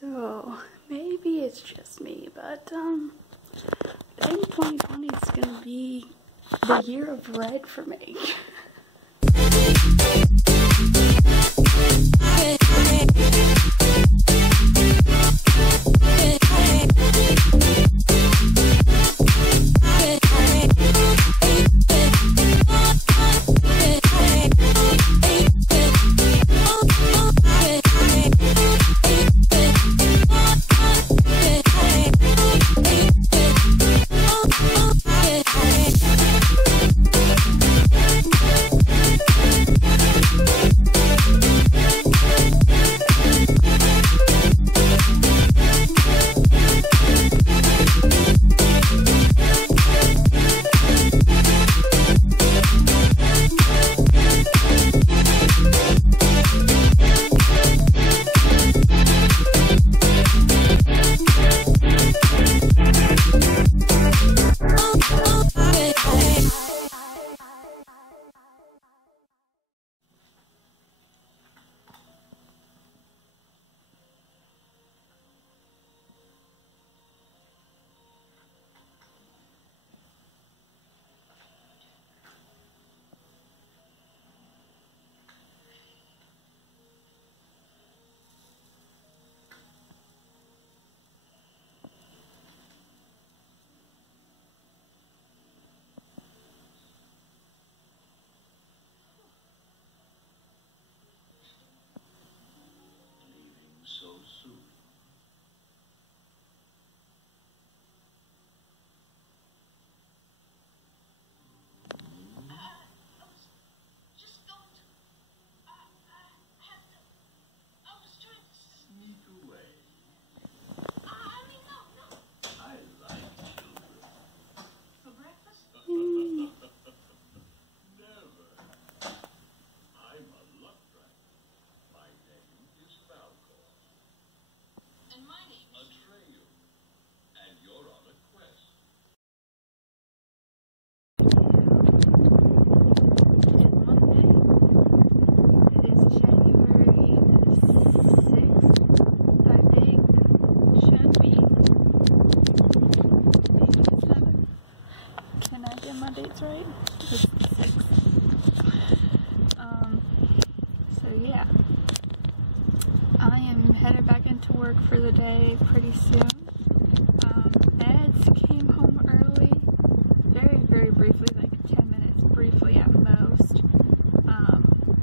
So maybe it's just me, but I think 2020 is gonna be the year of red for me. Right? It's 6. So yeah, I am headed back into work for the day pretty soon. Eds came home early, very briefly, like 10 minutes briefly at most,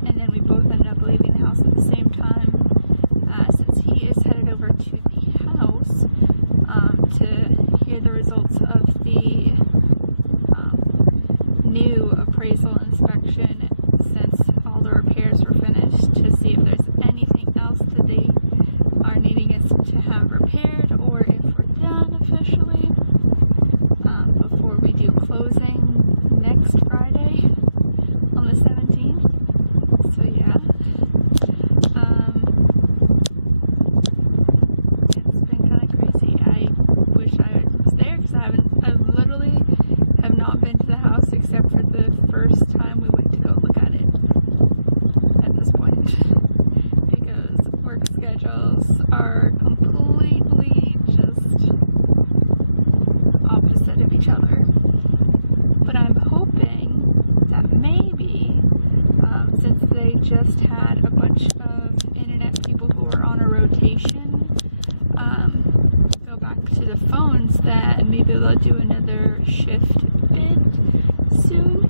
and then we both ended up leaving the house at the same time, since he is headed over to the house to hear the results of the new appraisal inspection, since all the repairs were finished, to see if there's anything else that they are needing us to have repaired, or if we're done officially, before we do closing next Friday on the 17th. So yeah, it's been kind of crazy. I wish I was there, because I literally have not been to the house except for the first time we went to go look at it at this point, because work schedules are completely just opposite of each other. But I'm hoping that maybe, since they just had a bunch of internet people who are on a rotation go back to the phones, that maybe they'll do another shift bid soon,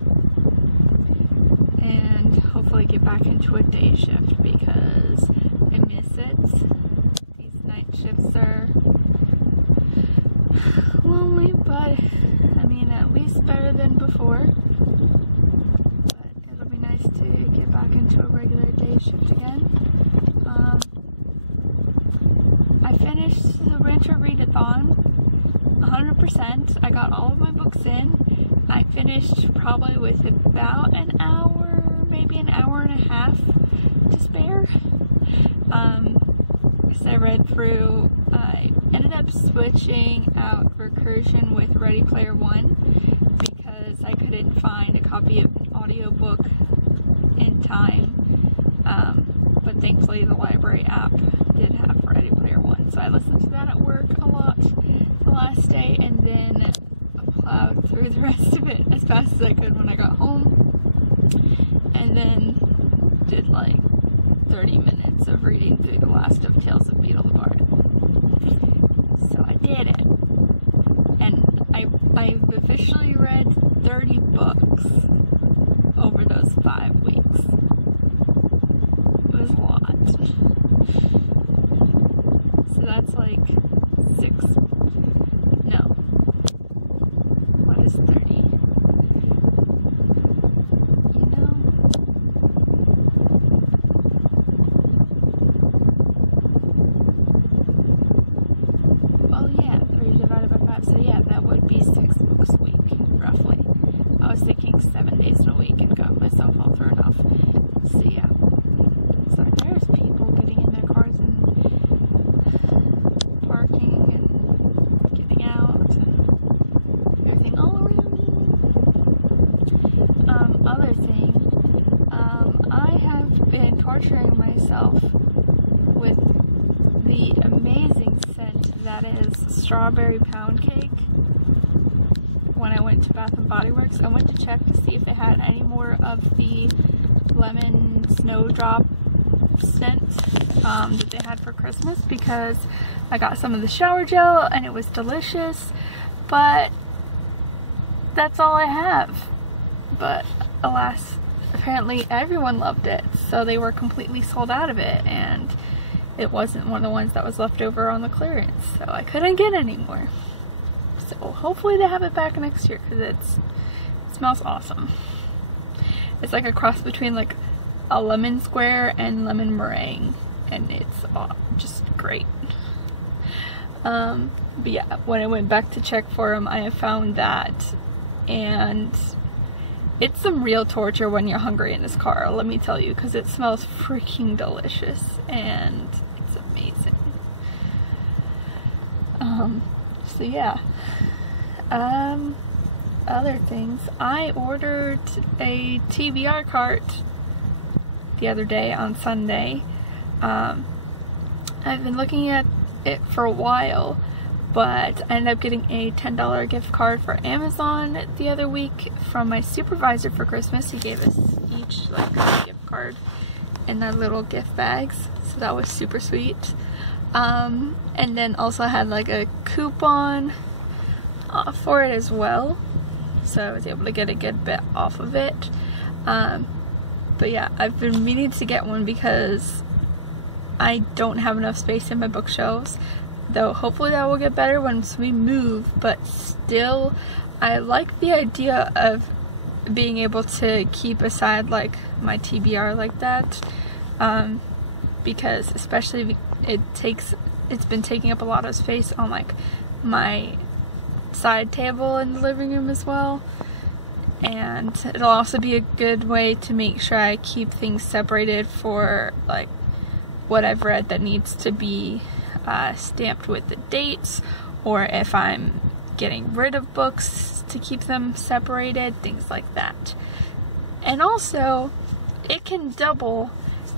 and hopefully get back into a day shift, because I miss it. These night shifts are lonely, but I mean, at least better than before. But it'll be nice to get back into a regular day shift again. I finished the Winter Readathon 100%. I got all of my books in. I finished probably with about an hour, maybe an hour and a half to spare. So I read through, I ended up switching out Recursion with Ready Player One, because I couldn't find a copy of an audiobook in time, but thankfully the library app did have Ready Player One, so I listened to that at work a lot the last day, and then plowed through the rest of it as fast as I could when I got home, and then did like 30 minutes of reading through the last of Tales of Beetle the Bard. So I did it, and I've officially read 30 books over those 5 weeks. It was a lot. So that's like 6, no, what is 30? You know? Well, yeah, 30 divided by 5, so yeah, that would be 6 books a week, roughly. I was thinking 7 days in a week and got myself all thrown off. So yeah. So there's people getting in their cars and parking and getting out and everything all around me. Other thing, I have been torturing myself with the amazing scent that is strawberry pound cake. When I went to Bath and Body Works, I went to check to see if it had any more of the lemon snowdrop scent that they had for Christmas, because I got some of the shower gel and it was delicious, but that's all I have. But alas, apparently everyone loved it, so they were completely sold out of it, and it wasn't one of the ones that was left over on the clearance, so I couldn't get any more. So hopefully they have it back next year, because it smells awesome. It's like a cross between like a lemon square and lemon meringue, and it's just great. But yeah, when I went back to check for them, I found that, and it's some real torture when you're hungry in this car, let me tell you, because it smells freaking delicious and it's amazing. So yeah. Other things, I ordered a TBR cart the other day on Sunday. I've been looking at it for a while, but I ended up getting a $10 gift card for Amazon the other week from my supervisor for Christmas. He gave us each like a gift card in their little gift bags, so that was super sweet. And then also had like a coupon for it as well, so I was able to get a good bit off of it. But yeah, I've been meaning to get one because I don't have enough space in my bookshelves, though hopefully that will get better once we move. But still, I like the idea of being able to keep aside like my TBR like that, because especially it's been taking up a lot of space on like my side table in the living room as well, and it'll also be a good way to make sure I keep things separated for like what I've read that needs to be stamped with the dates, or if I'm getting rid of books to keep them separated, things like that. And also it can double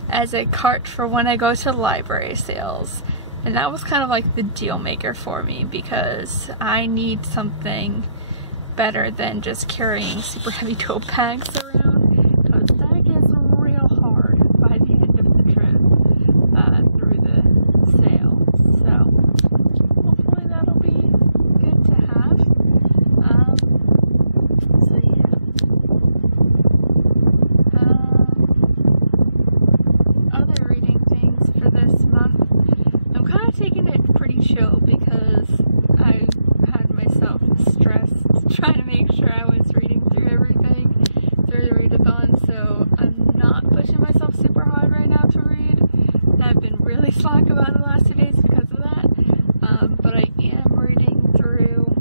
as a cart for when I go to library sales. And that was kind of like the deal maker for me, because I need something better than just carrying super heavy tote bags around, because that gets real hard by the end of the trip through the sale. So hopefully that'll be good to have. So yeah. Other reading things for this month. I'm kind of taking it pretty chill because I had myself stressed trying to make sure I was reading through everything through the readathon, so I'm not pushing myself super hard right now to read. And I've been really slack about the last 2 days because of that, but I am reading through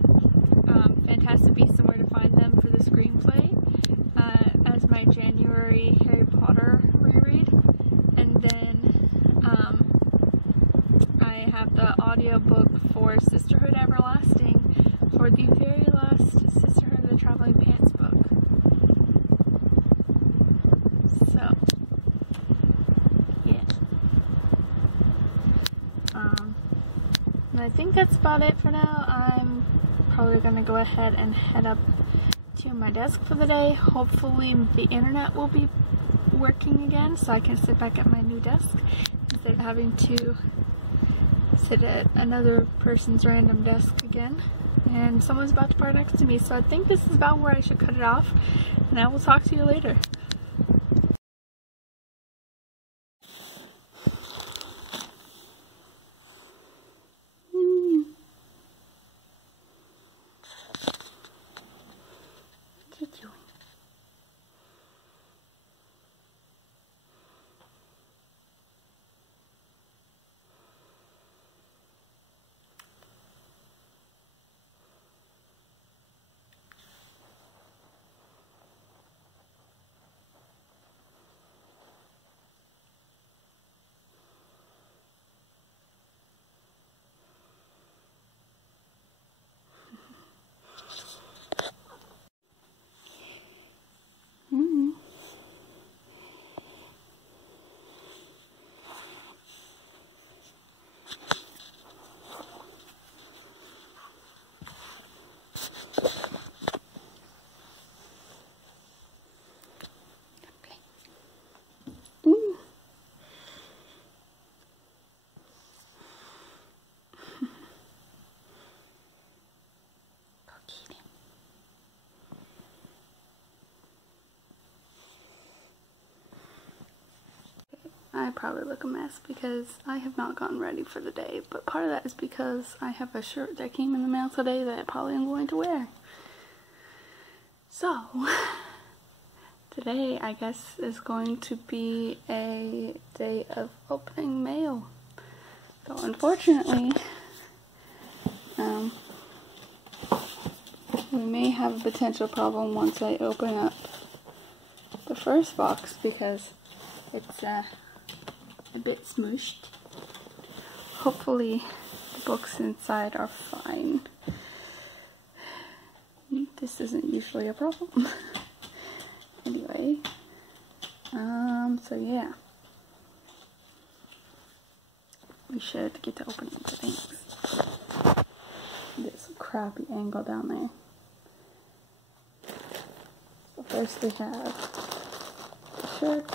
Fantastic Beasts and Where to Find Them for the screenplay as my January Harry Potter reread, and then I have the audiobook for Sisterhood Everlasting for the very last Sisterhood of the Traveling Pants book. So, yeah. And I think that's about it for now. I'm probably gonna go ahead and head up to my desk for the day. Hopefully the internet will be working again so I can sit back at my new desk instead of having to sit at another person's random desk again. And someone's about to park next to me, so I think this is about where I should cut it off, and I will talk to you later. What are you doing? I probably look a mess because I have not gotten ready for the day, but part of that is because I have a shirt that came in the mail today that I probably am going to wear. So, today I guess is going to be a day of opening mail. So unfortunately, we may have a potential problem once I open up the first box because it's a bit smushed. Hopefully the books inside are fine. This isn't usually a problem. Anyway, so yeah. We should get to opening the things. There's a crappy angle down there. So first we have the shirt.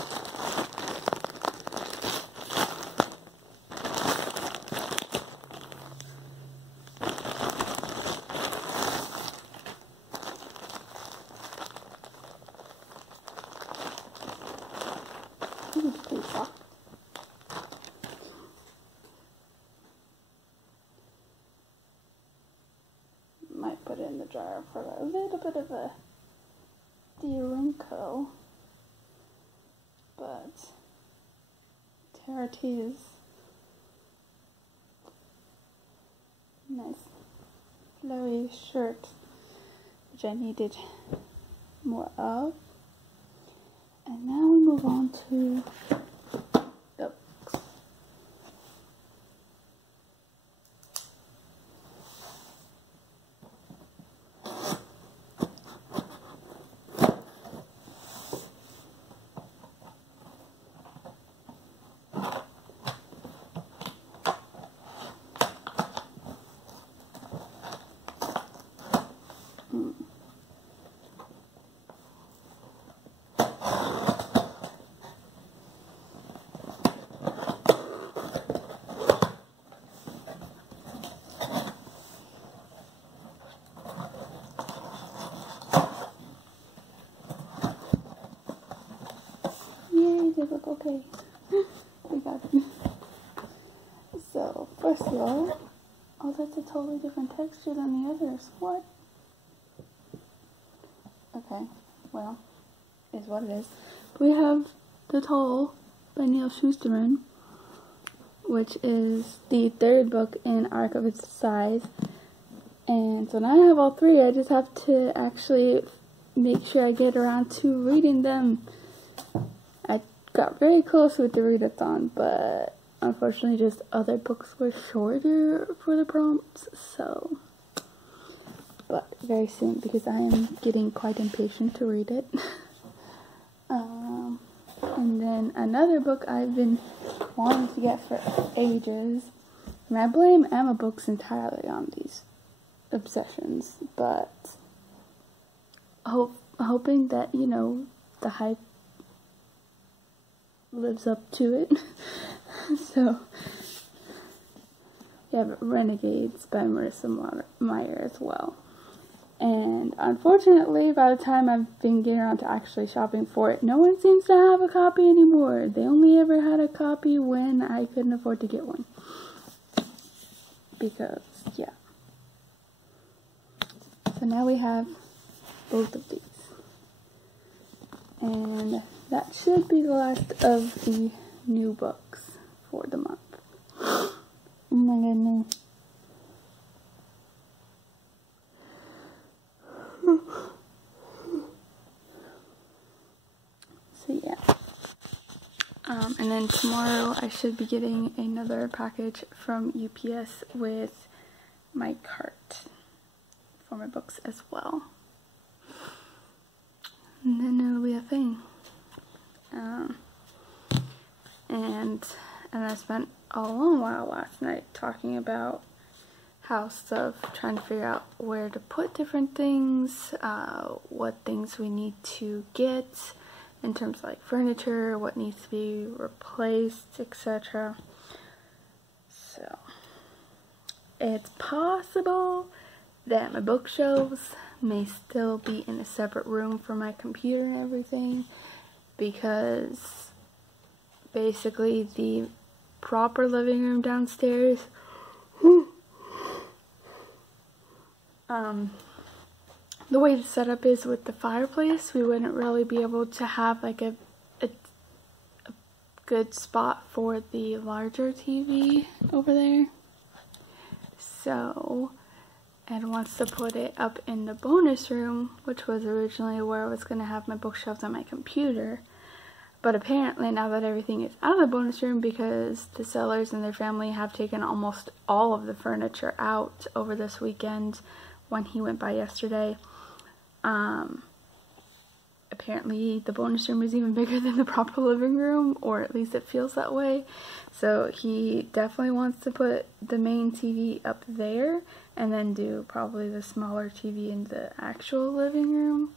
Might put it in the jar for a little bit of a de-wrinkle, but there it is. Nice flowy shirt, which I needed more of. And now we move on to the books. They look okay. We got it. So, first of all, oh, that's a totally different texture than the others. What? Okay, well, is what it is. We have The Toll by Neil Schusterman, which is the third book in arc of its size. And so now I have all three. I just have to actually make sure I get around to reading them. I got very close with the readathon, but unfortunately just other books were shorter for the prompts, so. But very soon, because I am getting quite impatient to read it. And then another book I've been wanting to get for ages And I blame Emma books entirely on these obsessions, but hoping that, you know, the hype lives up to it. So, we have Renegades by Marissa Meyer as well. And unfortunately, by the time I've been getting around to actually shopping for it, no one seems to have a copy anymore. They only ever had a copy when I couldn't afford to get one. Because, yeah. So now we have both of these. And that should be the last of the new books for the month. Oh my goodness. So yeah. And then tomorrow I should be getting another package from UPS with my cart for my books as well. And then it'll be a thing. And I spent a long while last night talking about house stuff, trying to figure out where to put different things, what things we need to get in terms of like furniture, what needs to be replaced, etc. So it's possible that my bookshelves may still be in a separate room for my computer and everything, because basically the proper living room downstairs, the way the setup is with the fireplace, we wouldn't really be able to have like a good spot for the larger TV over there. So Ed wants to put it up in the bonus room, which was originally where I was going to have my bookshelves and my computer. But apparently now that everything is out of the bonus room, because the Sellers and their family have taken almost all of the furniture out over this weekend when he went by yesterday, apparently the bonus room is even bigger than the proper living room, or at least it feels that way. So he definitely wants to put the main TV up there and then do probably the smaller TV in the actual living room.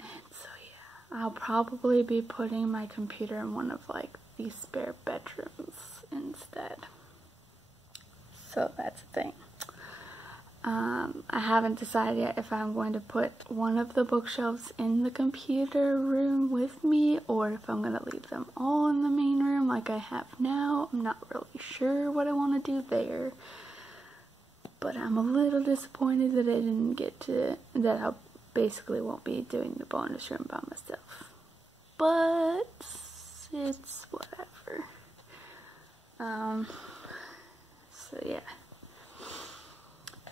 And so yeah, I'll probably be putting my computer in one of like these spare bedrooms instead. So that's the thing. I haven't decided yet if I'm going to put one of the bookshelves in the computer room with me, or if I'm going to leave them all in the main room like I have now. I'm not really sure what I want to do there. But I'm a little disappointed that I didn't get to, that I basically won't be doing the bonus room by myself. But it's whatever. So yeah.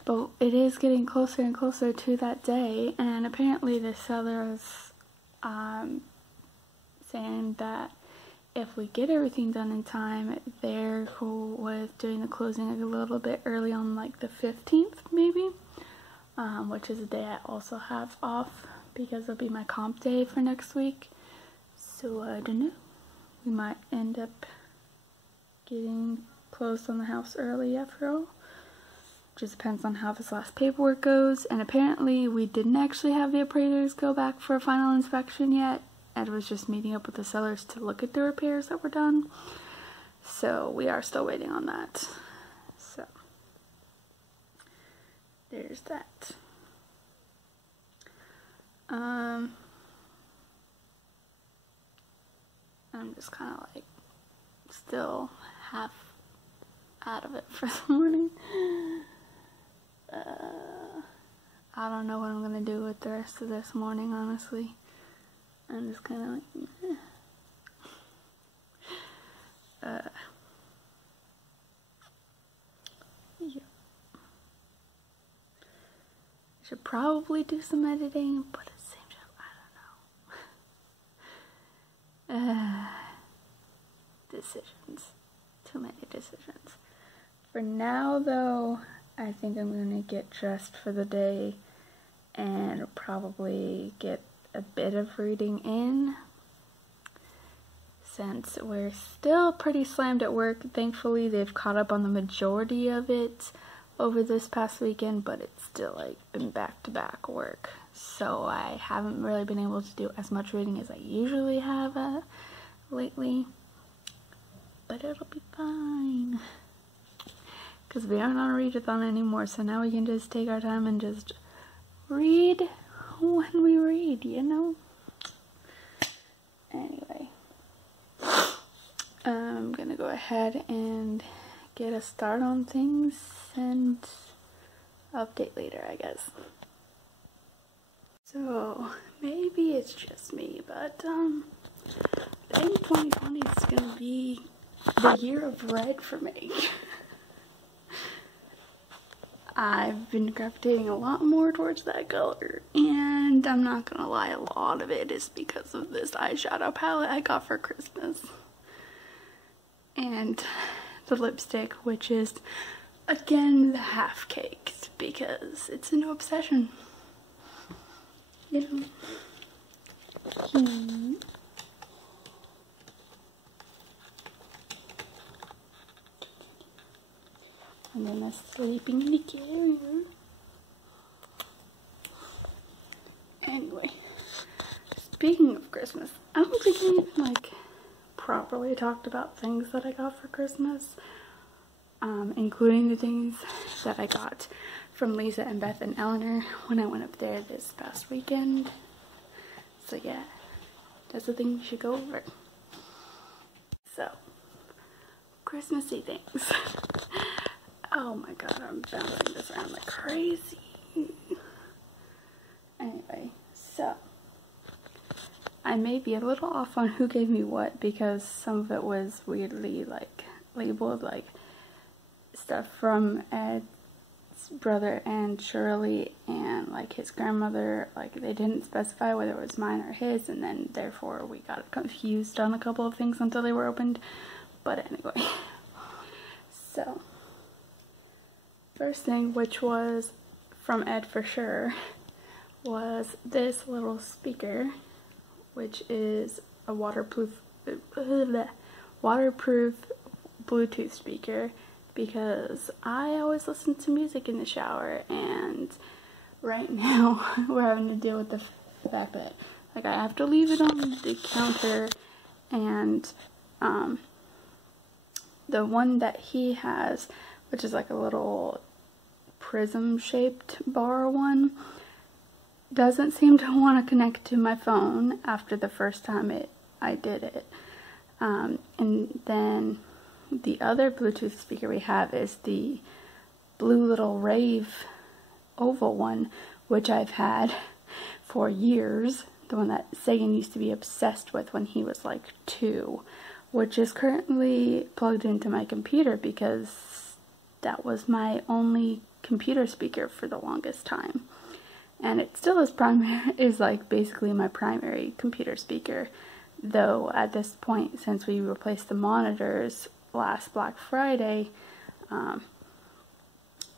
But it is getting closer and closer to that day, and apparently the seller's saying that if we get everything done in time, they're cool with doing the closing a little bit early on, like the 15th maybe, which is a day I also have off because it'll be my comp day for next week. So I don't know, we might end up getting closed on the house early after all. Just depends on how this last paperwork goes. And apparently we didn't actually have the appraisers go back for a final inspection yet. Ed was just meeting up with the sellers to look at the repairs that were done. So we are still waiting on that. So there's that. I'm just kind of like still half out of it for the morning. I don't know what I'm gonna do with the rest of this morning, honestly. I'm just kind of like, yeah. Should probably do some editing, but at the same time, I don't know. Decisions. Too many decisions. For now, though, I think I'm going to get dressed for the day and probably get a bit of reading in. since we're still pretty slammed at work. Thankfully, they've caught up on the majority of it over this past weekend, but it's still like been back-to-back work. So I haven't really been able to do as much reading as I usually have lately. But it'll be fine. Because we aren't on a readathon anymore, so now we can just take our time and just read when we read, you know? Anyway. I'm gonna go ahead and get a start on things and update later, I guess. So, maybe it's just me, but I think 2020 is gonna be the year of red for me. I've been gravitating a lot more towards that color, and I'm not gonna lie, a lot of it is because of this eyeshadow palette I got for Christmas. And the lipstick, which is, again, the half-caked, because it's a new obsession. You know? And then that's sleeping in the carrier. Anyway, speaking of Christmas, I don't think I even, like, properly talked about things that I got for Christmas, including the things that I got from Lisa and Beth and Eleanor when I went up there this past weekend. So yeah, that's the thing we should go over. So, Christmassy things. Oh my god, I'm bouncing this around like crazy. Anyway, so I may be a little off on who gave me what, because some of it was weirdly like labeled like stuff from Ed's brother and Shirley and like his grandmother. Like they didn't specify whether it was mine or his, and then therefore we got confused on a couple of things until they were opened. But anyway, so first thing, which was from Ed for sure, was this little speaker, which is a waterproof Bluetooth speaker, because I always listen to music in the shower, and right now we're having to deal with the fact that like I have to leave it on the counter, and the one that he has, which is like a little prism shaped bar one, doesn't seem to want to connect to my phone after the first time I did it. And then the other Bluetooth speaker we have is the blue little Rave oval one, which I've had for years. The one that Sagan used to be obsessed with when he was like 2, which is currently plugged into my computer because that was my only computer speaker for the longest time. And it still is like basically my primary computer speaker, though at this point, since we replaced the monitors last Black Friday, my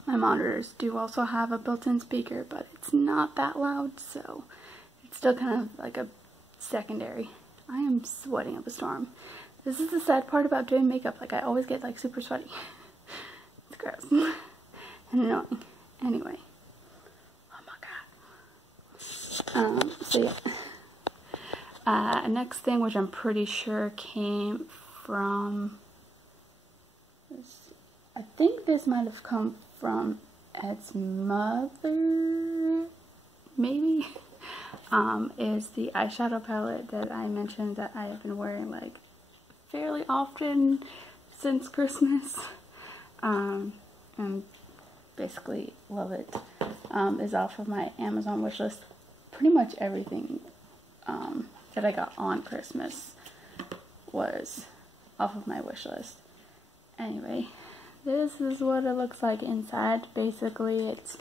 monitors do also have a built-in speaker, but it's not that loud, so it's still kind of like a secondary. I am sweating up a storm. This is the sad part about doing makeup, like I always get like super sweaty. It's gross and annoying. Anyway. So yeah, next thing, which I'm pretty sure came from, I think this might have come from Ed's mother, maybe, is the eyeshadow palette that I mentioned that I have been wearing like fairly often since Christmas, and basically love it. Is off of my Amazon wishlist. Pretty much everything that I got on Christmas was off of my wish list. Anyway, this is what it looks like inside. Basically, it's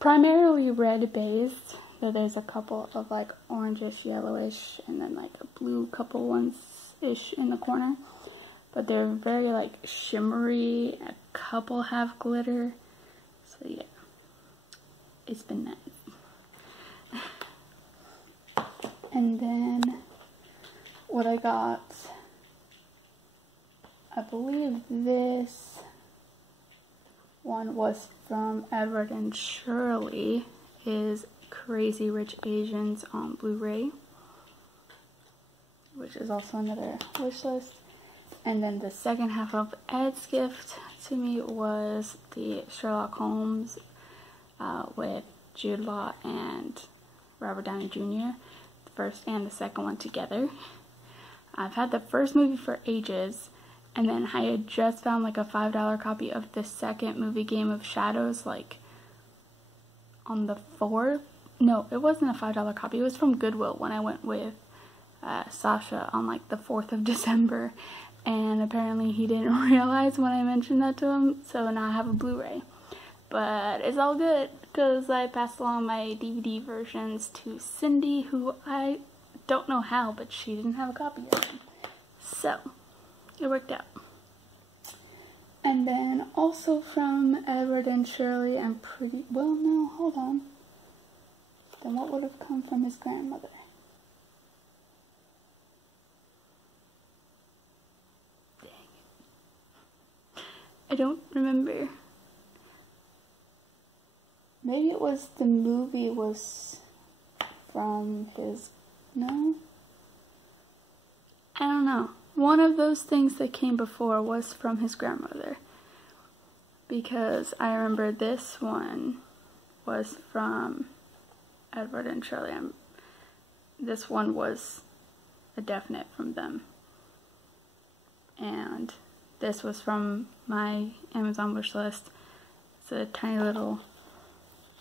primarily red based, though there's a couple of like orangish, yellowish, and then like a blue couple ones-ish in the corner. But they're very like shimmery, a couple have glitter, so yeah, it's been nice. And then what I got I believe this one was from Edward and Shirley, is Crazy Rich Asians on Blu-ray, which is also another wish list. And then the second half of Ed's gift to me was the Sherlock Holmes with Jude Law and Robert Downey Jr., the first and the second one together. I've had the first movie for ages, and then I had just found like a $5 copy of the second movie, Game of Shadows, like on the 4th. No, it wasn't a $5 copy. It was from Goodwill when I went with Sasha on like the 4th of December, and apparently he didn't realize when I mentioned that to him, so now I have a Blu-ray. But it's all good because I passed along my DVD versions to Cindy, who I don't know how, but she didn't have a copy of them. So it worked out. And then also from Edward and Shirley, I'm pretty, well, no, hold on. Then what would have come from his grandmother? Dang it. I don't remember. Maybe it was the movie was from his, no? I don't know. One of those things that came before was from his grandmother, because I remember this one was from Edward and Shirley. This one was a definite from them, and this was from my Amazon wish list. It's a tiny little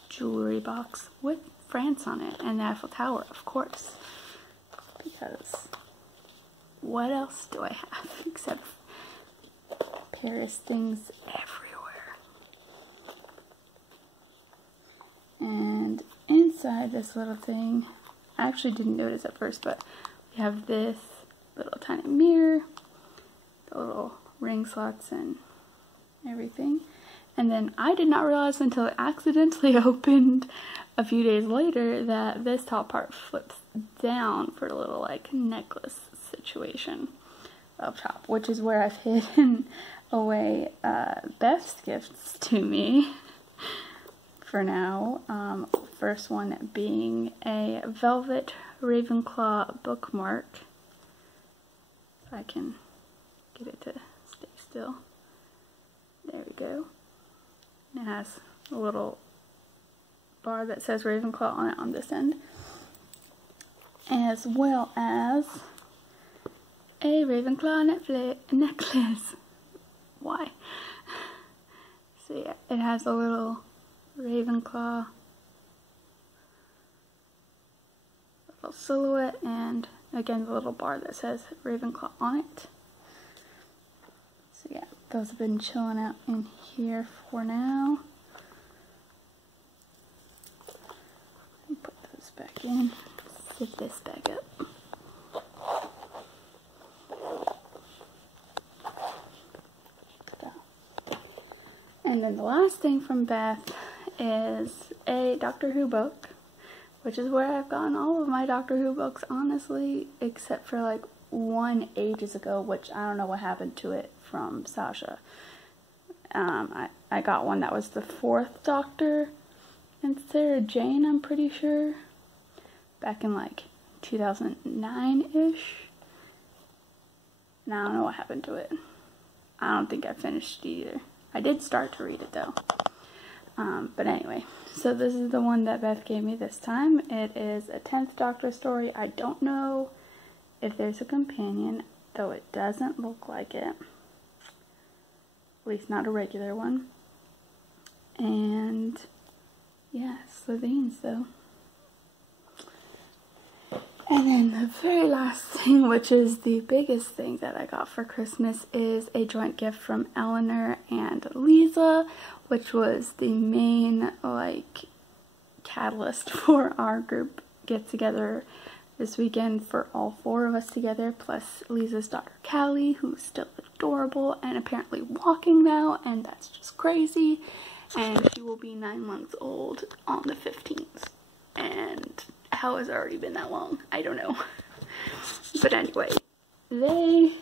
jewelry box with France on it and the Eiffel Tower, of course, because what else do I have except Paris things everywhere? And inside this little thing, I actually didn't notice at first, but we have this little tiny mirror, the little ring slots and everything. And then I did not realize until it accidentally opened a few days later that this top part flips down for a little like necklace situation up top, which is where I've hidden away Beth's gifts to me for now. First one being a velvet Ravenclaw bookmark. If I can get it to stay still. There we go. It has a little bar that says Ravenclaw on it on this end, as well as a Ravenclaw necklace. Why? So yeah, it has a little Ravenclaw little silhouette, and again the little bar that says Ravenclaw on it. So yeah, those have been chilling out in here for now. Put those back in. Sit this back up. And then the last thing from Beth is a Doctor Who book, which is where I've gotten all of my Doctor Who books, honestly, except for like one ages ago, which I don't know what happened to it from Sasha. I got one that was the 4th Doctor and Sarah Jane, I'm pretty sure, back in like 2009-ish. And I don't know what happened to it. I don't think I finished it either. I did start to read it though. But anyway, so this is the one that Beth gave me this time. It is a 10th Doctor story. I don't know if there's a companion, though it doesn't look like it. At least not a regular one. And yeah, Slovenes though. And then the very last thing, which is the biggest thing that I got for Christmas, is a joint gift from Eleanor and Lisa, which was the main like catalyst for our group get together this weekend for all 4 of us together, plus Lisa's daughter Callie, who's still adorable and apparently walking now, and that's just crazy. And she will be 9 months old on the 15th. And how has it already been that long? I don't know. But anyway, they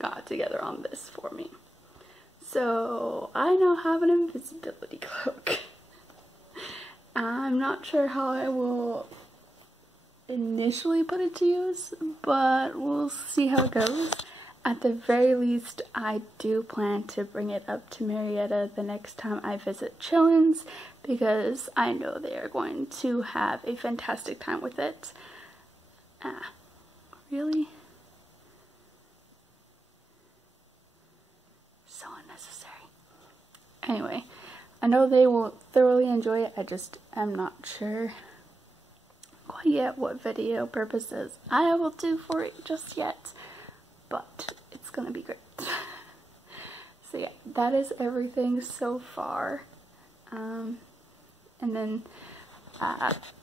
got together on this for me. So I now have an invisibility cloak. I'm not sure how I will initially put it to use, but we'll see how it goes. At the very least, I do plan to bring it up to Marietta the next time I visit Chillins, because I know they are going to have a fantastic time with it. Really? So unnecessary. Anyway, I know they will thoroughly enjoy it. I just am not sure quite yet what video purposes I will do for it just yet, but it's gonna be great. So yeah, that is everything so far. And then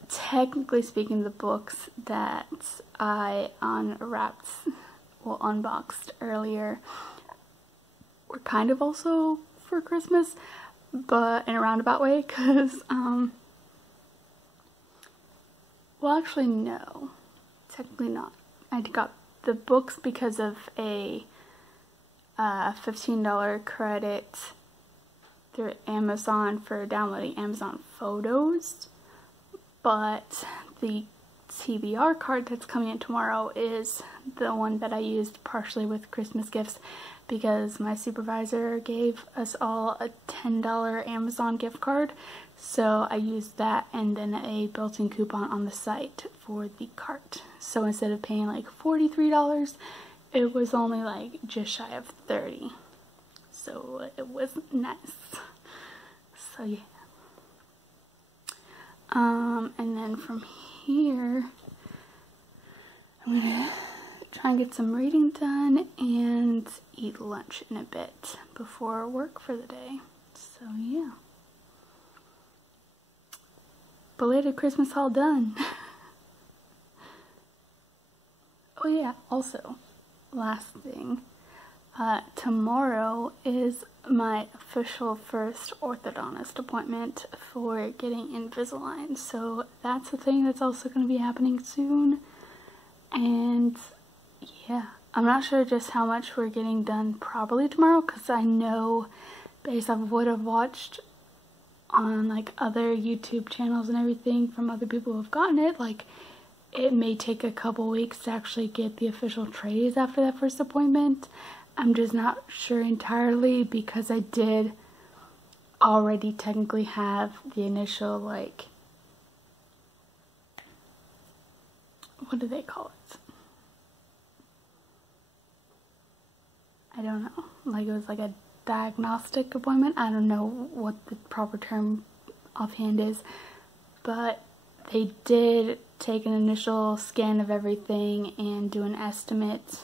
technically speaking, the books that I unboxed earlier were kind of also for Christmas, but in a roundabout way, because well, actually no, technically not. I got the books because of a $15 credit through Amazon for downloading Amazon photos, but the TBR cart that's coming in tomorrow is the one that I used partially with Christmas gifts, because my supervisor gave us all a $10 Amazon gift card, so I used that and then a built-in coupon on the site for the cart. So instead of paying like $43, it was only like just shy of $30. So it was nice. So yeah. And then from here, I'm gonna try and get some reading done and eat lunch in a bit before work for the day. So yeah. Belated Christmas haul done. Oh yeah, also, last thing, tomorrow is my official first orthodontist appointment for getting Invisalign, so that's a thing that's also going to be happening soon. And yeah, I'm not sure just how much we're getting done probably tomorrow, because I know based off of what I've watched on like other YouTube channels and everything from other people who have gotten it, like it may take a couple weeks to actually get the official trays after that first appointment. I'm just not sure entirely, because I did already technically have the initial, like, what do they call it? I don't know. Like, it was like a diagnostic appointment. I don't know what the proper term offhand is, but they did take an initial scan of everything and do an estimate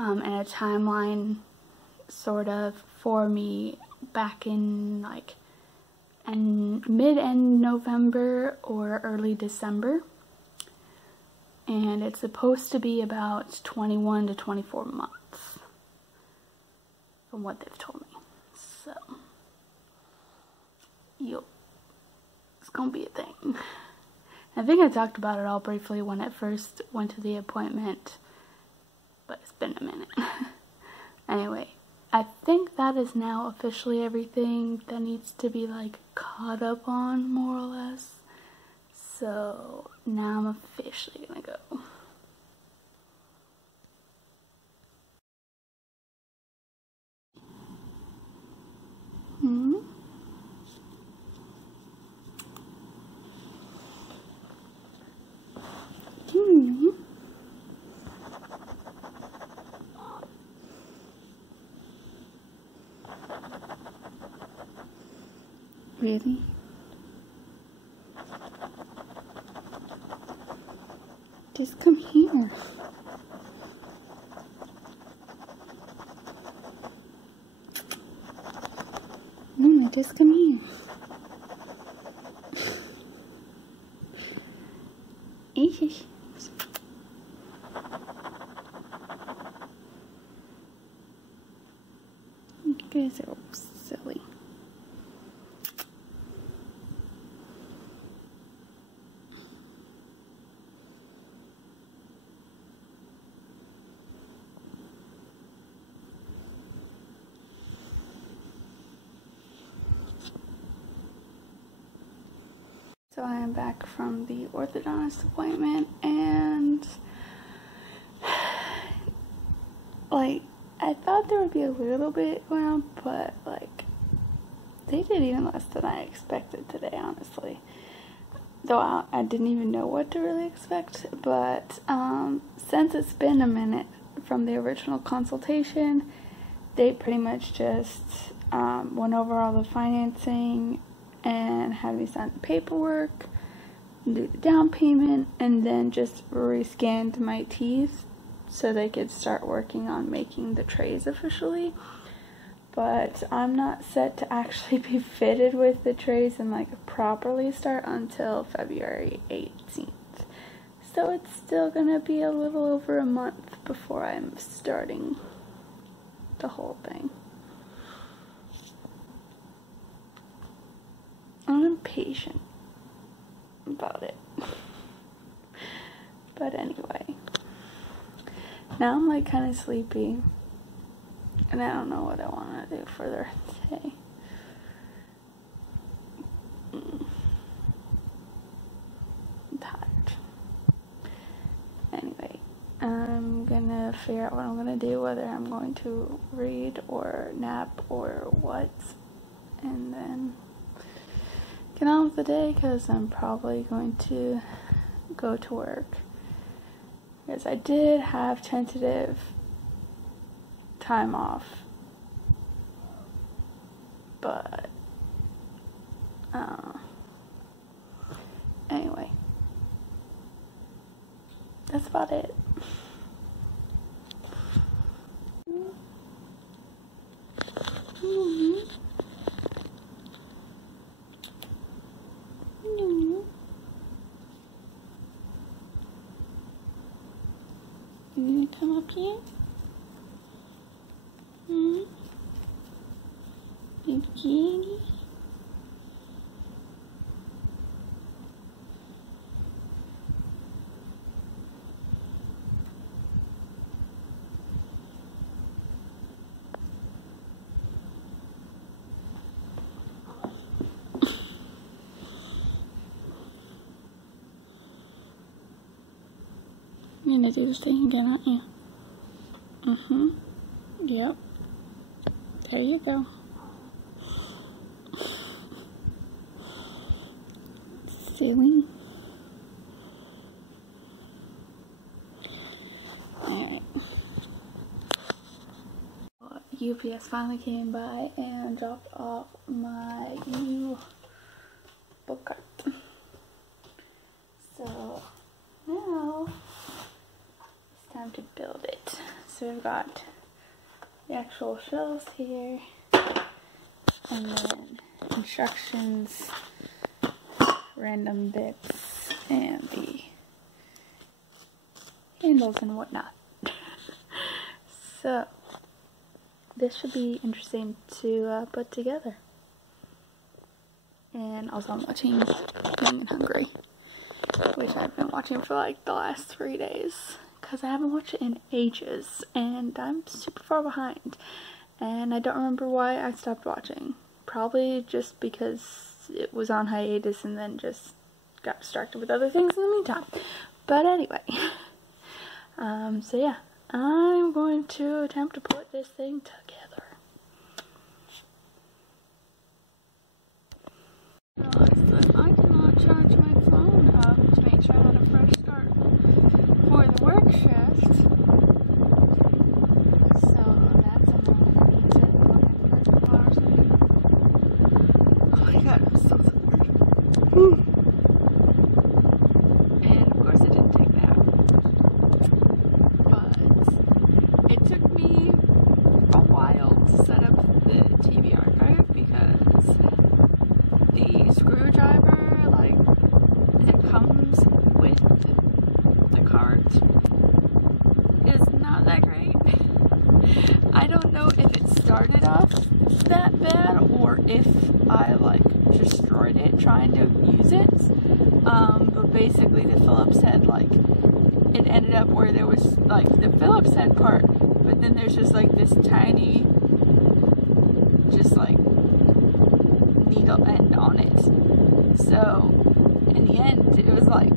and a timeline sort of for me back in like mid-end November or early December, and it's supposed to be about 21 to 24 months from what they've told me. So it's gonna be a thing. I think I talked about it all briefly when I first went to the appointment, but it's been a minute. Anyway, I think that is now officially everything that needs to be like caught up on, more or less. So now I'm officially gonna go. Really? Just come here. No, just come here. Eesh. You guys are silly. So I am back from the orthodontist appointment, and like, I thought there would be a little bit going on, but like, they did even less than I expected today, honestly. Though I didn't even know what to really expect, but since it's been a minute from the original consultation, they pretty much just went over all the financing and had me sign the paperwork, do the down payment, and then just rescanned my teeth so they could start working on making the trays officially. But I'm not set to actually be fitted with the trays and like properly start until February 18th. So it's still gonna be a little over a month before I'm starting the whole thing. I'm impatient about it. But anyway, now I'm like kind of sleepy, and I don't know what I want to do for the rest of the day. I'm tired. Anyway, I'm gonna figure out what I'm gonna do, whether I'm going to read or nap or what, and then get on with the day, because I'm probably going to go to work. Because I did have tentative time off, but anyway, that's about it. You come up here? Big kitty. You're gonna do this thing again, aren't you? Yep. There you go. Silly. Alright. UPS finally came by and dropped off my new book cart. So now it's time to build it. So we've got the actual shelves here, and then instructions, random bits, and the handles and whatnot. So this should be interesting to put together. And also I'm watching Young and Hungry, which I've been watching for like the last 3 days, because I haven't watched it in ages, and I'm super far behind, and I don't remember why I stopped watching. Probably just because it was on hiatus and then just got distracted with other things in the meantime. But anyway, so yeah, I'm going to attempt to put this thing together. I cannot charge my phone up to make sure I had a fresh start for the work shift. So that's a moment I need to put my flowers in. Oh my god, I'm so tired. And of course it didn't take that. But it took me a while to set up the TBR cart, because the screwdriver, like, that comes with the cart is not that great. I don't know if it started off that bad or if I like destroyed it trying to use it. But basically the Phillips head, like, it ended up where there was like the Phillips head part, but then there's just like this tiny, just like needle end on it. So in the end, it was like,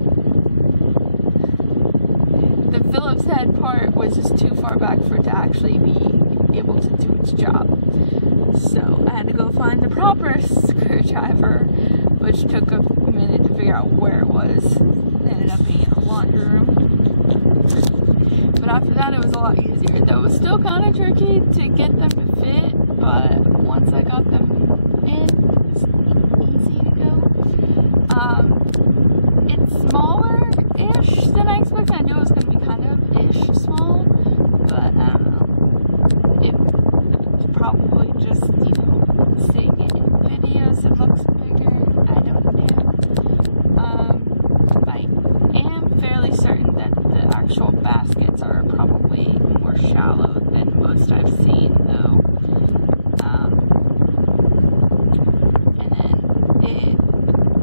the Phillips head part was just too far back for it to actually be able to do its job. So I had to go find the proper screwdriver, which took a minute to figure out where it was. It ended up being in the laundry room. But after that, it was a lot easier. Though it was still kind of tricky to get them to fit, but once I got them in, it was easy to go. It's smaller-ish than I expected. I knew it was going to be kind of ish small, but I don't know. It's probably just, you know, seeing it in videos, it looks bigger. I don't know. I am fairly certain that the actual baskets are probably more shallow than most I've seen, though. And then it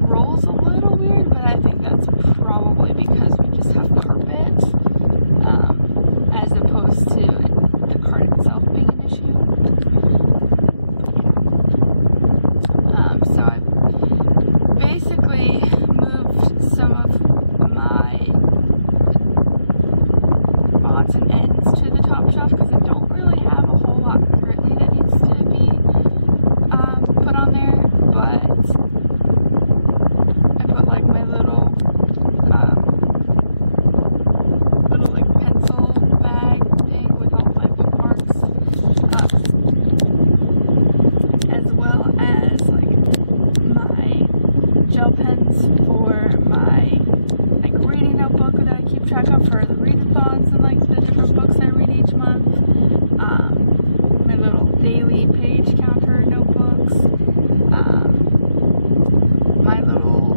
rolls a little weird, but I think that's probably because we just have carpet, as opposed to the cart itself being an issue. So I basically moved some of my odds and ends to the top shelf because I don't really have a whole lot currently that needs to be put on there, but I put like my little like pencil bag thing with all my bookmarks, as well as like my gel pens for my like reading notebook that I keep track of for the readathons and like the different books I read each month. My little daily page counter notebooks. My little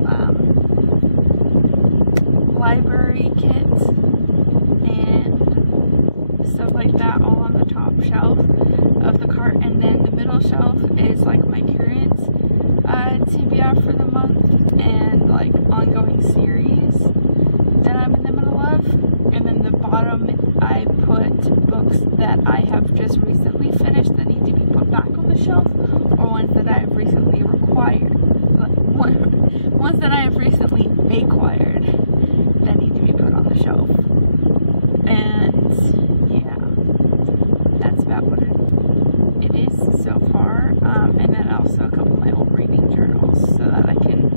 library kit and stuff like that, all on the top shelf of the cart. And then the middle shelf is like my current TBR for the month and like ongoing series that I'm in the middle of. And then the bottom I put books that I have just recently finished that need to be put back on the shelf, or ones that I have recently required, ones that I have recently acquired that need to be put on the shelf. And yeah, that's about what it is so far. And then also a couple of my old reading journals so that I can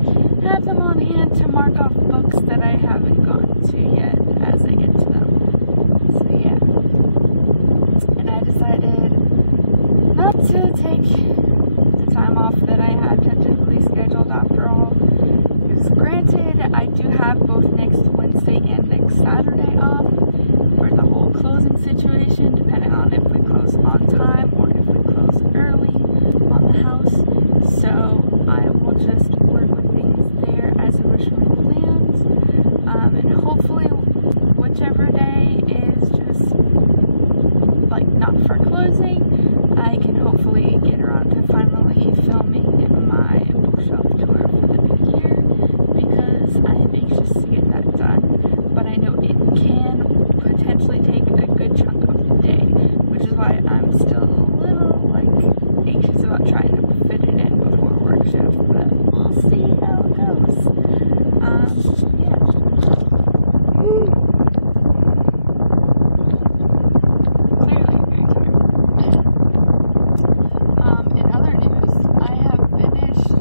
have them on hand to mark off books that I haven't gotten to yet as I get to them. So yeah. And I decided not to take the time off that I had tentatively scheduled after all. Because granted, I do have both next Wednesday and next Saturday off for the whole closing situation, depending on if we close on time or if we close early on the house. So I will just work with things there as originally planned. And hopefully whichever day is just like not for closing, I can hopefully get around to finally filming my bookshelf tour for the new year, because I am anxious to get that done. But I know it can potentially take a good chunk of the day, which is why I'm still a little like anxious about trying to fit it in before work shift, but we'll see how it goes. Yeah. Clearly very tired. In other news, I have finished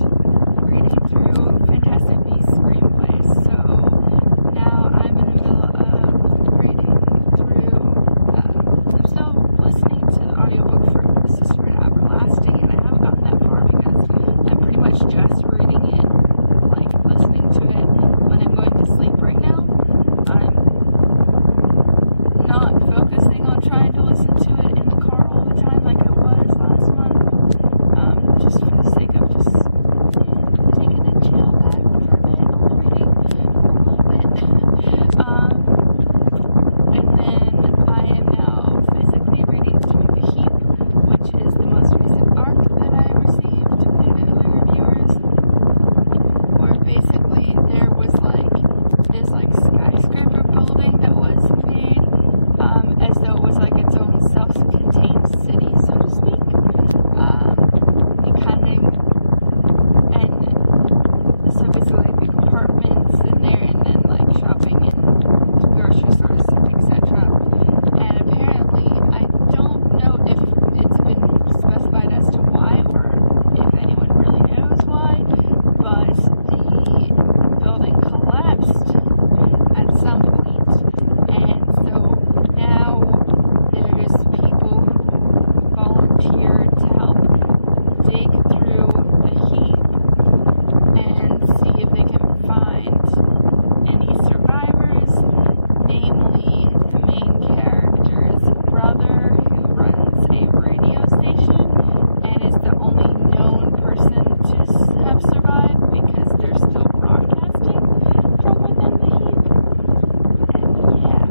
reading through Fantastic Beasts screenplays, so now I'm in the middle of reading through, I'm still listening to the audiobook for Sister and Everlasting, and I haven't gotten that far because I'm pretty much just reading it, like listening to it when I'm going to sleep right now. I'm not focusing on trying to listen to it in the car all the time like I was last month, just for the sake of just taking a chill back for a bit, only reading a little bit. And then I am now physically reading through The Heap, which is the most recent arc that I received individually reviewers, where basically there was like this like skyscraper building that was made as though it was like its own self-contained city, so to speak. It kind of, and so basically like the apartment pages have survived because they're still broadcasting from within the heap. And yeah,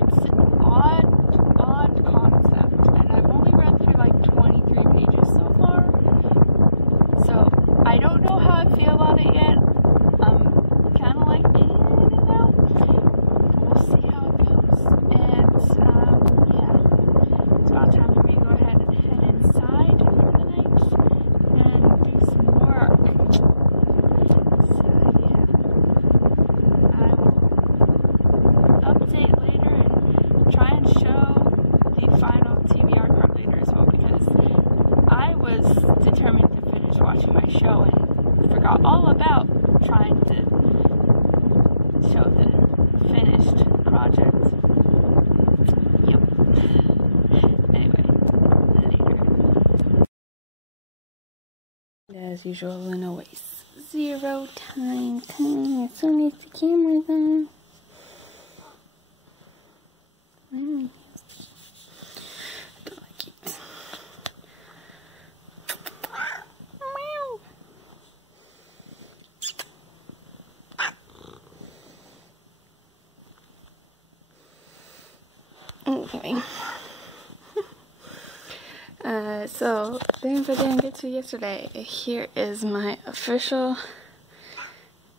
it's an odd concept, and I've only read through like 23 pages so far, so I don't know how I feel about it yet. I'm kind of like, I don't know, but we'll see how it goes. And yeah, it's about time for me to go ahead and head inside for the night and do some work. So yeah, I will update later and try and show the final TBR Cart later as well, because I was determined to finish watching my show and forgot all about trying to show the finished project. Yep. Anyway, later. As usual, Luna wastes zero time coming as soon as the camera's on. I don't like it. Okay. So things I didn't get to yesterday. Here is my official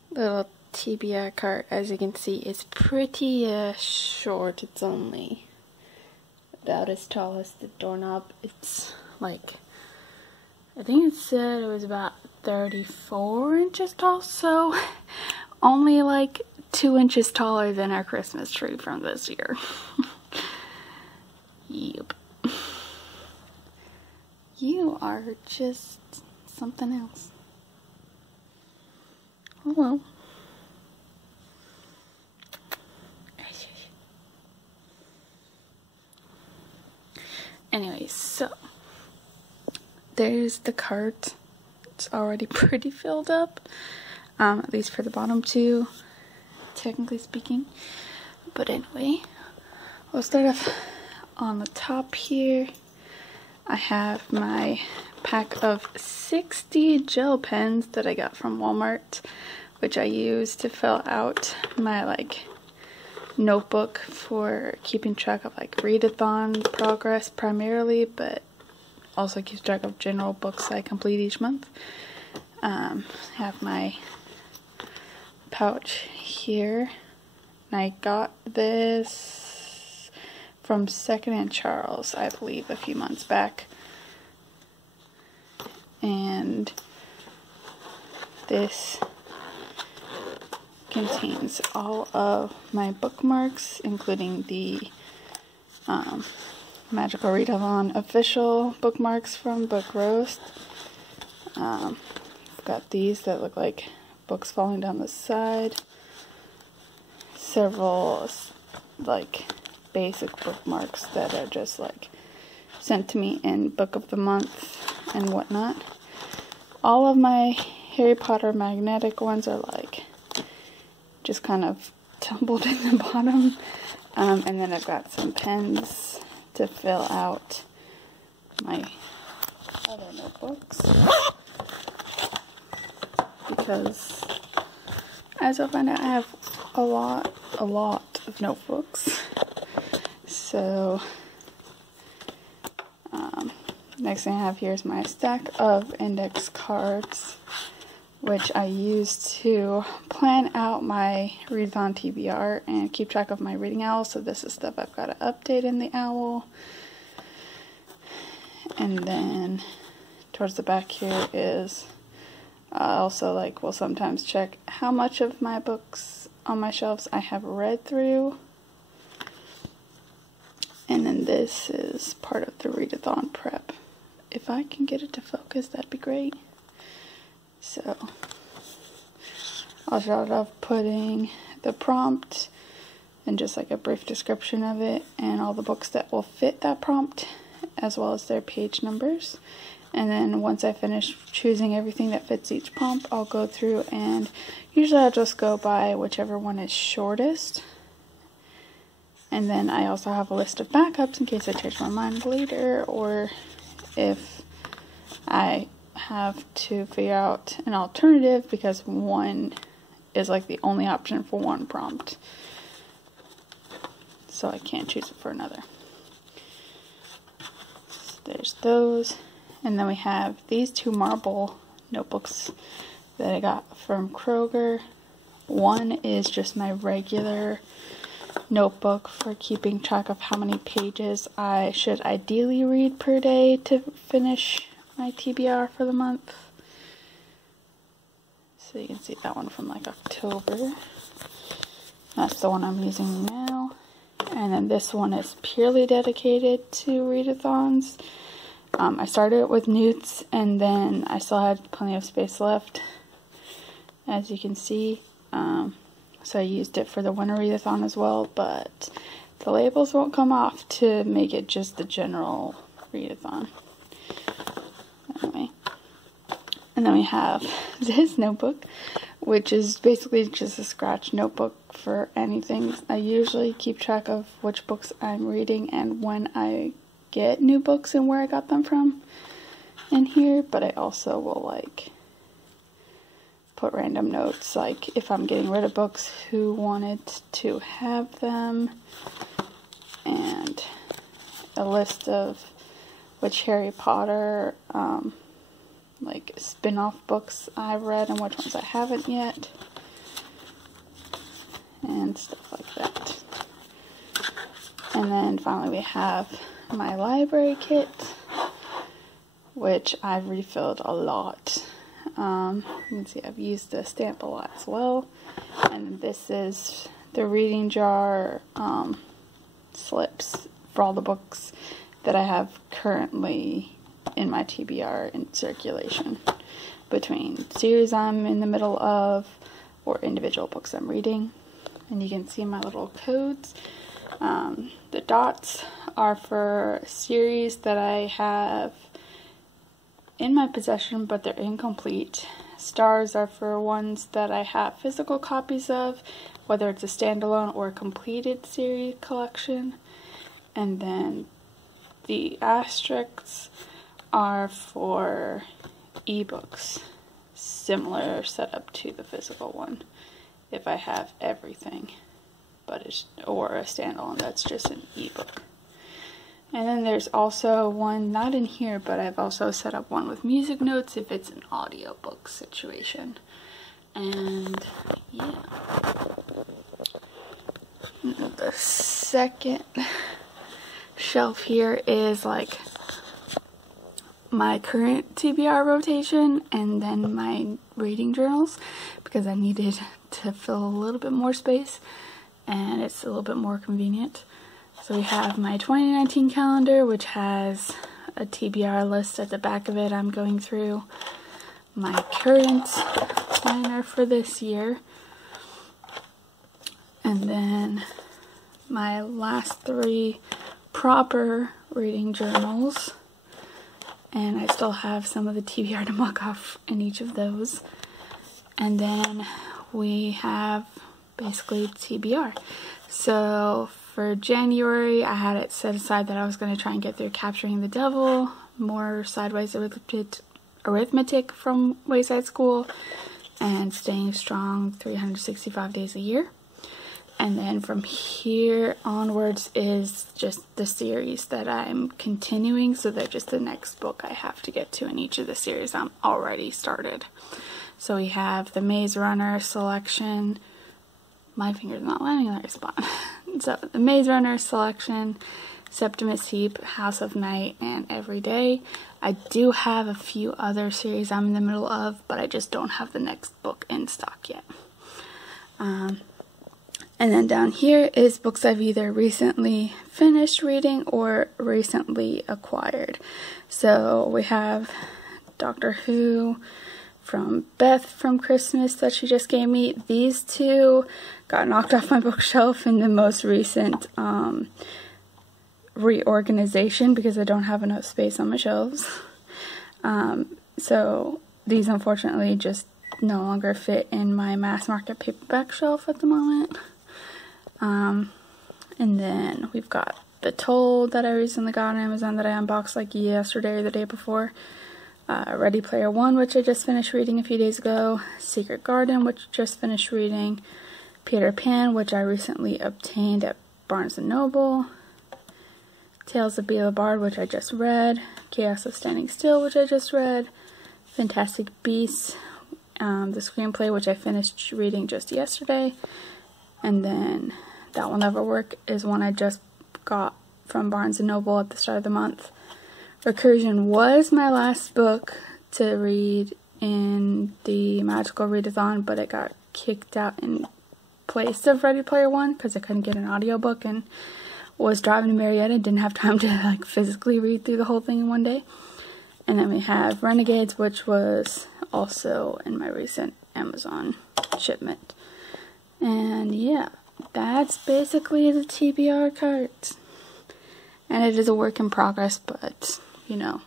little TBR cart. As you can see, it's pretty short. It's only about as tall as the doorknob. It's like, I think it said it was about 34 inches tall, so only like 2 inches taller than our Christmas tree from this year. Yep. You are just something else. Oh well. Anyways, so there's the cart. It's already pretty filled up, at least for the bottom two, technically speaking. But anyway, we'll start off on the top here. I have my pack of 60 gel pens that I got from Walmart, which I use to fill out my like notebook for keeping track of like readathon progress primarily, but also keeps track of general books I complete each month. I have my pouch here, and I got this from Second and Charles, I believe, a few months back. And this contains all of my bookmarks, including the Magical Readathon official bookmarks from Book Roast. I've got these that look like books falling down the side. Several like basic bookmarks that are just like sent to me in Book of the Month and whatnot. All of my Harry Potter magnetic ones are like just kind of tumbled in the bottom, and then I've got some pens to fill out my other notebooks, because as you'll find out, I have a lot of notebooks. So next thing I have here is my stack of index cards, which I use to plan out my readathon TBR and keep track of my reading owl. So this is stuff I've got to update in the owl. And then towards the back here is also like will sometimes check how much of my books on my shelves I have read through. And then this is part of the readathon prep. If I can get it to focus, that'd be great. So I'll start off putting the prompt and just like a brief description of it and all the books that will fit that prompt, as well as their page numbers. And then once I finish choosing everything that fits each prompt, I'll go through and usually I'll just go by whichever one is shortest. And then I also have a list of backups in case I change my mind later, or if I have to figure out an alternative because one is like the only option for one prompt. So I can't choose it for another. So there's those. And then we have these 2 marble notebooks that I got from Kroger. One is just my regular notebook for keeping track of how many pages I should ideally read per day to finish my TBR for the month. So you can see that one from like October. That's the one I'm using now. And then this one is purely dedicated to readathons. I started with newts and then I still had plenty of space left, as you can see. So I used it for the winter readathon as well, but the labels won't come off to make it just the general readathon. Anyway. And then we have this notebook, which is basically just a scratch notebook for anything. I usually keep track of which books I'm reading and when I get new books and where I got them from in here, but I also will like put random notes, like if I'm getting rid of books, who wanted to have them, and a list of which Harry Potter like spin-off books I've read and which ones I haven't yet, and stuff like that. And then finally we have my library kit, which I've refilled a lot. You can see I've used the stamp a lot as well. And this is the reading jar slips for all the books that I have currently in my TBR in circulation, between series I'm in the middle of or individual books I'm reading. And you can see my little codes. The dots are for series that I have in my possession but they're incomplete. Stars are for ones that I have physical copies of, whether it's a standalone or a completed series collection. And then the asterisks are for ebooks, similar setup to the physical one, if I have everything, but it's, or a standalone that's just an ebook. And then there's also one, not in here, but I've also set up one with music notes if it's an audiobook situation. And yeah, the second shelf here is like my current TBR rotation and then my reading journals, because I needed to fill a little bit more space and it's a little bit more convenient. So we have my 2019 calendar, which has a TBR list at the back of it I'm going through, my current planner for this year, and then my last 3 proper reading journals. And I still have some of the TBR to mark off in each of those. And then we have basically TBR. So for January, I had it set aside that I was going to try and get through Capturing the Devil, more sideways arithmetic from Wayside School, and Staying Strong 365 days a year. And then from here onwards is just the series that I'm continuing, so they're just the next book I have to get to in each of the series I'm already started. So we have the Maze Runner selection. My finger's not landing in the right spot. So the Maze Runner selection, Septimus Heap, House of Night, and Everyday. I do have a few other series I'm in the middle of, but I just don't have the next book in stock yet. And then down here is books I've either recently finished reading or recently acquired. So we have Doctor Who from Beth from Christmas that she just gave me. These 2 got knocked off my bookshelf in the most recent reorganization because I don't have enough space on my shelves. So these unfortunately just no longer fit in my mass market paperback shelf at the moment. And then we've got The Toll that I recently got on Amazon that I unboxed like yesterday or the day before. Ready Player One, which I just finished reading a few days ago, Secret Garden, which I just finished reading, Peter Pan, which I recently obtained at Barnes & Noble, Tales of Bela Bard, which I just read, Chaos of Standing Still, which I just read, Fantastic Beasts, the screenplay, which I finished reading just yesterday, and then That Will Never Work is one I just got from Barnes & Noble at the start of the month. Recursion was my last book to read in the Magical Readathon, but it got kicked out in place of Ready Player One because I couldn't get an audiobook and was driving to Marietta and didn't have time to like physically read through the whole thing in one day. And then we have Renegades, which was also in my recent Amazon shipment. And yeah, that's basically the TBR cart. And it is a work in progress, but you know,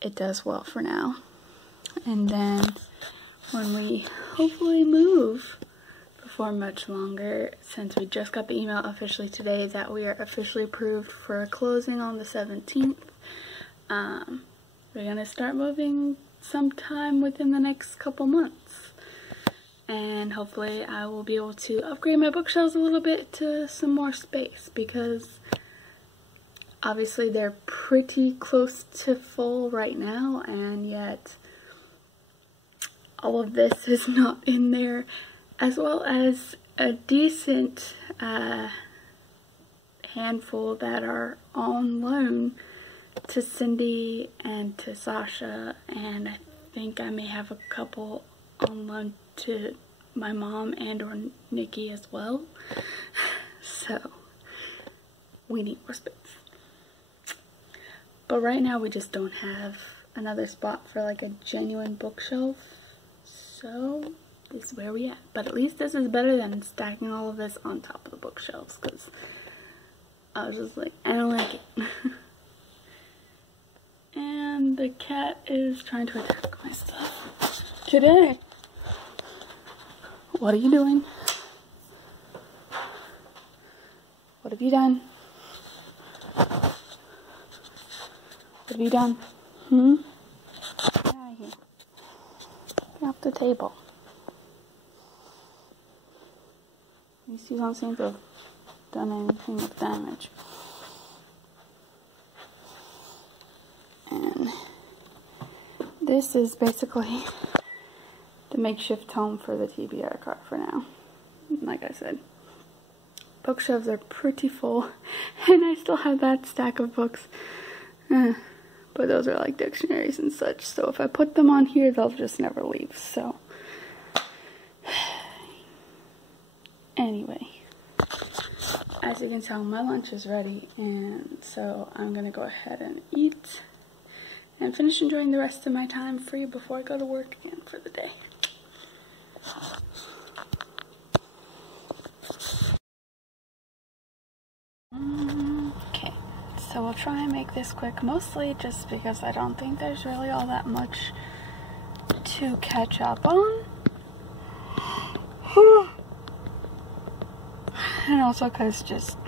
it does well for now. And then when we hopefully move before much longer, since we just got the email officially today that we are officially approved for a closing on the 17th, we're gonna start moving sometime within the next couple months. And hopefully I will be able to upgrade my bookshelves a little bit to some more space, because obviously they're pretty close to full right now, and yet all of this is not in there, as well as a decent handful that are on loan to Cindy and to Sasha, and I think I may have a couple on loan to my mom and or Nikki as well. So we need more space. But right now we just don't have another spot for like a genuine bookshelf. So this is where we at. But at least this is better than stacking all of this on top of the bookshelves, because I was just like, I don't like it. And the cat is trying to attack my stuff today. What are you doing? What have you done? What have you done? Get out of here. Get off the table. At least you don't seem to have done anything with damage. And this is basically the makeshift home for the TBR cart for now. Like I said, bookshelves are pretty full, and I still have that stack of books. But those are like dictionaries and such, so if I put them on here, they'll just never leave. So anyway, as you can tell, my lunch is ready, and so I'm gonna go ahead and eat and finish enjoying the rest of my time free before I go to work again for the day. Okay, so we'll try and make this quick, mostly just because I don't think there's really all that much to catch up on. And also because just,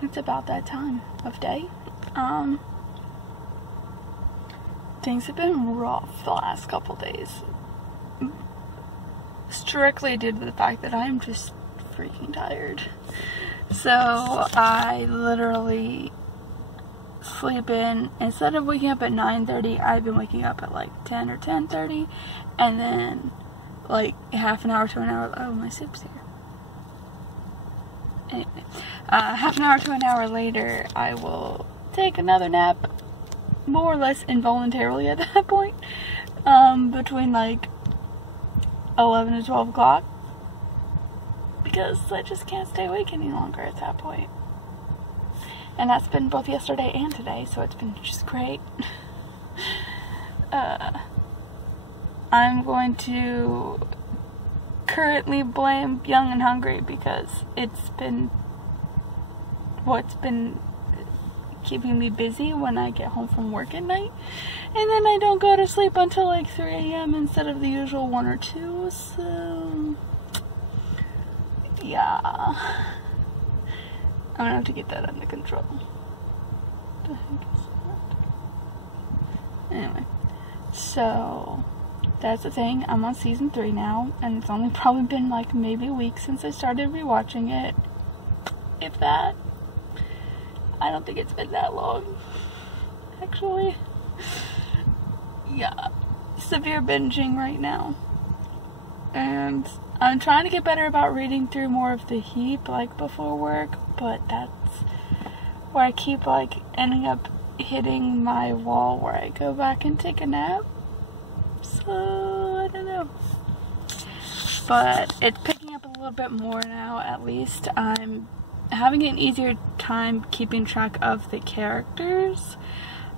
it's about that time of day. Things have been rough the last couple days. Strictly due to the fact that I'm just freaking tired. So I literally sleep in, instead of waking up at 9:30, I've been waking up at like 10 or 10:30, and then like half an hour to an hour, oh, my soup's here. Anyway, half an hour to an hour later, I will take another nap, more or less involuntarily at that point, between like 11 to 12 o'clock, because I just can't stay awake any longer at that point. And that's been both yesterday and today, so it's been just great. I'm going to currently blame Young and Hungry, because it's been what's been keeping me busy when I get home from work at night, and then I don't go to sleep until like 3 a.m. instead of the usual 1 or 2, so yeah, I'm gonna have to get that under control. What the heck is Anyway, so that's the thing. I'm on season 3 now, and it's only probably been like maybe a week since I started rewatching it. If that. I don't think it's been that long, actually. Yeah, severe binging right now. And I'm trying to get better about reading through more of The Heap, like, before work, but that's where I keep, like, ending up hitting my wall where I go back and take a nap. So, I don't know. But it's picking up a little bit more now, at least. I'm having an easier time keeping track of the characters.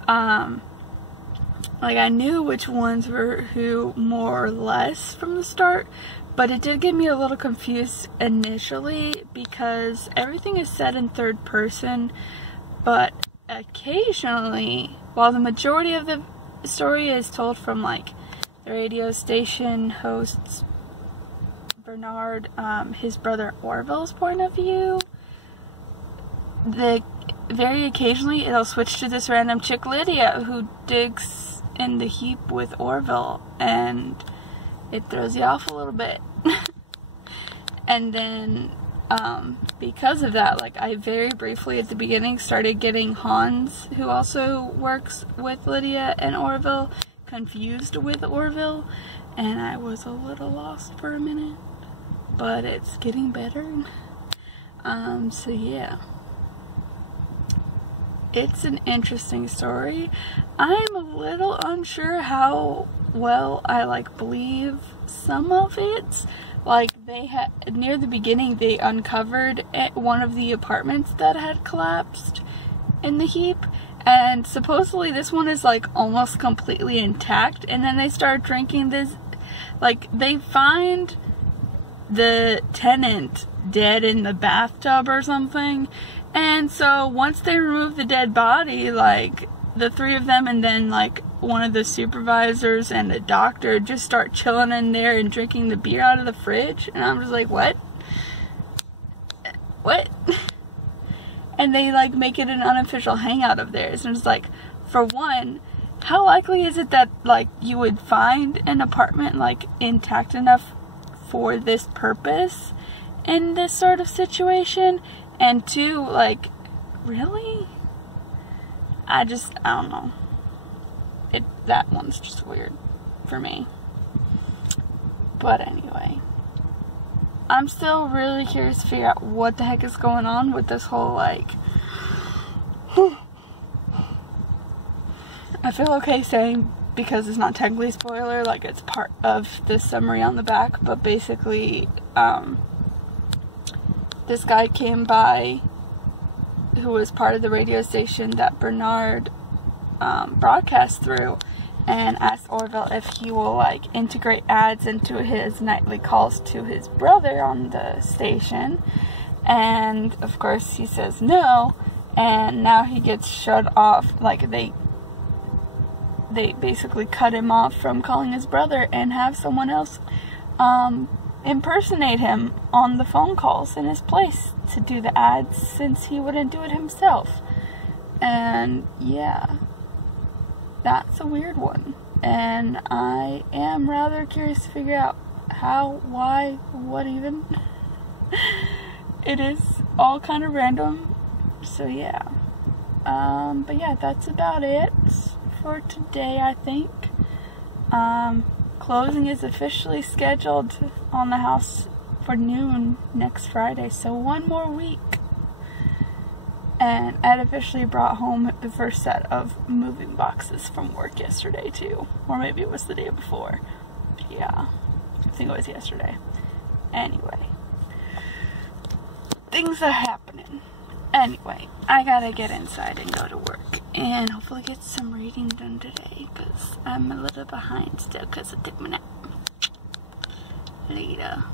Like, I knew which ones were who more or less from the start, but it did get me a little confused initially because everything is set in third person, but occasionally, while the majority of the story is told from, like, the radio station host's Bernard, his brother Orville's point of view, very occasionally it'll switch to this random chick Lydia who digs in the heap with Orville, and it throws you off a little bit. And then because of that, like, I very briefly at the beginning started getting Hans, who also works with Lydia and Orville, confused with Orville, and I was a little lost for a minute, but it's getting better. So yeah, it's an interesting story. I'm a little unsure how well I, like, believe some of it. Like, they had, near the beginning, they uncovered one of the apartments that had collapsed in the heap, and supposedly this one is, like, almost completely intact, and then they start drinking this, like, they find the tenant dead in the bathtub or something. And so once they remove the dead body, like, the 3 of them and then, like, one of the supervisors and the doctor just start chilling in there and drinking the beer out of the fridge. And I'm just like, what? What? And they, like, make it an unofficial hangout of theirs. And it's like, for one, how likely is it that, like, you would find an apartment, like, intact enough for this purpose in this sort of situation? And 2, like, really? I don't know. That one's just weird for me. But anyway, I'm still really curious to figure out what the heck is going on with this whole, like, I feel okay saying, because it's not technically a spoiler, like, it's part of the summary on the back, but basically, this guy came by who was part of the radio station that Bernard broadcast through, and asked Orville if he will, like, integrate ads into his nightly calls to his brother on the station. And of course he says no, and now he gets shut off. Like, they basically cut him off from calling his brother and have someone else impersonate him on the phone calls in his place to do the ads, since he wouldn't do it himself. And yeah, that's a weird one, and I am rather curious to figure out how, why, what even. It is all kind of random, so yeah. But yeah, that's about it for today, I think. Closing is officially scheduled on the house for noon next Friday, so 1 more week. And Ed officially brought home the first set of moving boxes from work yesterday too. Or maybe it was the day before. Yeah, I think it was yesterday. Anyway, things are happening. Anyway, I gotta get inside and go to work. And hopefully get some reading done today, because I'm a little behind still because I took my nap. Later.